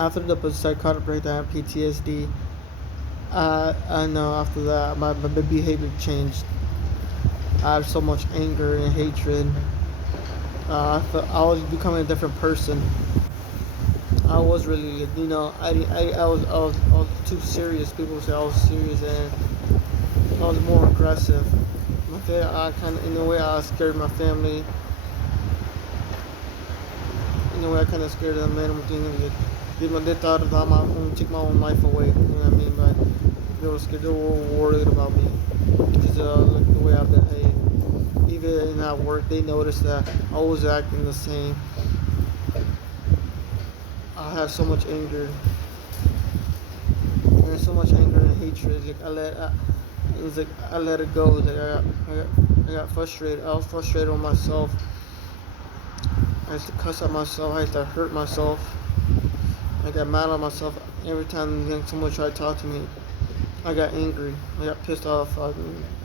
after the psychotic breakdown, PTSD, I know after that my behavior changed. I had so much anger and hatred. I was becoming a different person. I was really, I was too serious. People say I was serious, and I was more aggressive. I kind of, in a way, I scared my family. In a way, I kind of scared them. Man, they thought that I might take my own life away. You know what I mean? But they were scared. They were worried about me because like the way I behaved. Even at work, they noticed that I was acting the same. I had so much anger, and so much anger and hatred. It was like I let it go. I got frustrated. I was frustrated with myself. I used to cuss at myself. I used to hurt myself. I got mad at myself every time someone tried to talk to me. I got angry. I got pissed off. I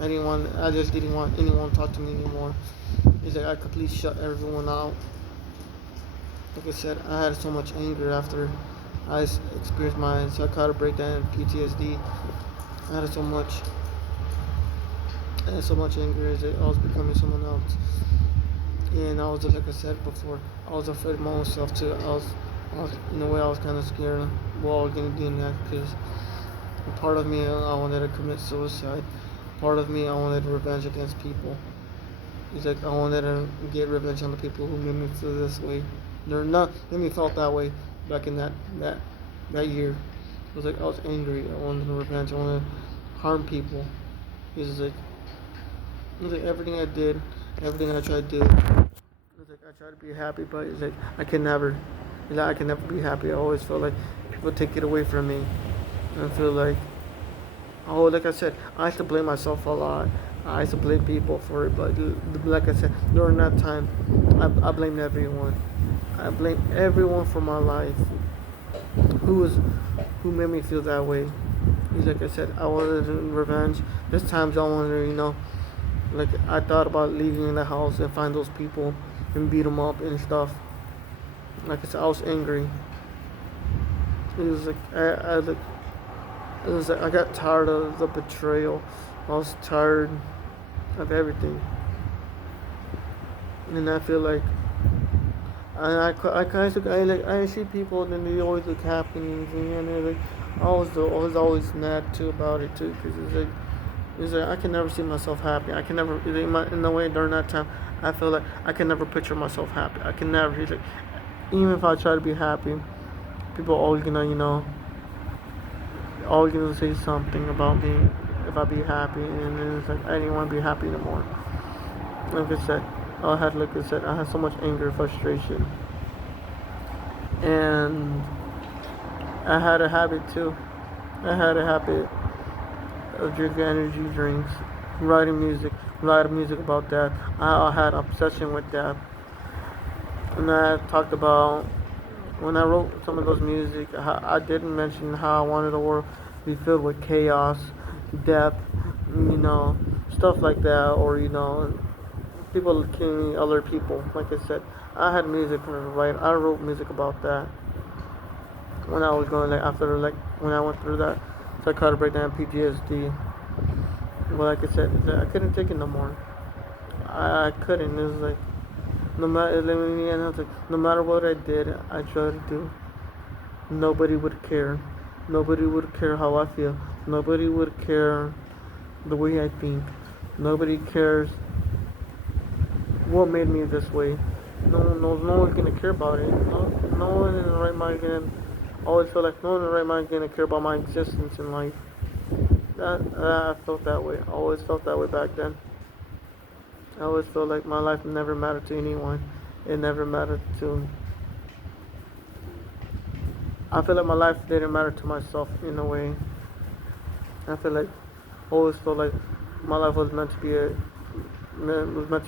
didn't want. I just didn't want anyone to talk to me anymore. It's like I completely shut everyone out. Like I said, I had so much anger after I experienced my psychotic breakdown and PTSD. I had so much. I had so much anger as I was becoming someone else. And I was just like I said before, I was afraid of my own self too. I was in a way, I was kind of scared of what I was gonna do next because part of me, I wanted to commit suicide. Part of me, I wanted revenge against people. It's like I wanted to get revenge on the people who made me feel this way. They're not made me felt that way back in that year. It was like I was angry. I wanted revenge. I wanted to harm people. It was like everything I did, everything I tried to do. It was like I tried to be happy, but it's like I can never. It's like I can never be happy. I always feel like people take it away from me. And I feel like, oh, like I said, I used to blame myself a lot. I used to blame people for it, but like I said, during that time, I blamed everyone. I blame everyone for my life. Who was, who made me feel that way? Because like I said, I wanted revenge. This times I wanted, like I thought about leaving the house and find those people and beat them up and stuff. Like I said, I was angry. It was like it was like I got tired of the betrayal. I was tired of everything, and I feel like I see people and they always look happy and they're like I was always mad too about it too because it's like I can never see myself happy. I can never in the way during that time I feel like I can never picture myself happy. I can never like even if I try to be happy, people are always gonna always gonna say something about me if I be happy, and then it's like I didn't want to be happy anymore. Like I said, like I said, I had so much anger, frustration, and I had a habit too. I had a habit of drinking energy drinks, writing music about that. I had obsession with that, and I talked about when I wrote some of those music. I didn't mention how I wanted the world to be filled with chaos, death, you know, stuff like that, or people killing other people. Like I said, I had music for right. I wrote music about that when I was going after when I went through that psychotic breakdown, PTSD. Well, like I said, I couldn't take it no more. I couldn't. It was like no matter. And I was like, no matter what I did, I tried to do. Nobody would care. Nobody would care how I feel. Nobody would care the way I think. Nobody cares what made me this way. No one's gonna care about it. No one in the right mind gonna. Always feel like no one in the right mind gonna care about my existence in life. I felt that way. I always felt that way back then. I always felt like my life never mattered to anyone. It never mattered to. I feel like my life didn't matter to myself in a way. I feel like always felt like my life was meant to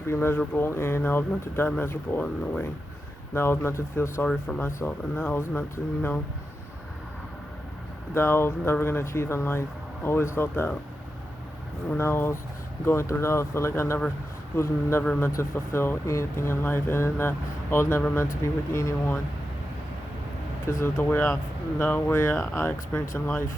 be miserable, and I was meant to die miserable in a way. That I was meant to feel sorry for myself, and that I was meant to, that I was never gonna achieve in life. I always felt that when I was going through that, I felt like I never was never meant to fulfill anything in life, and that I was never meant to be with anyone. because of the way I experience in life.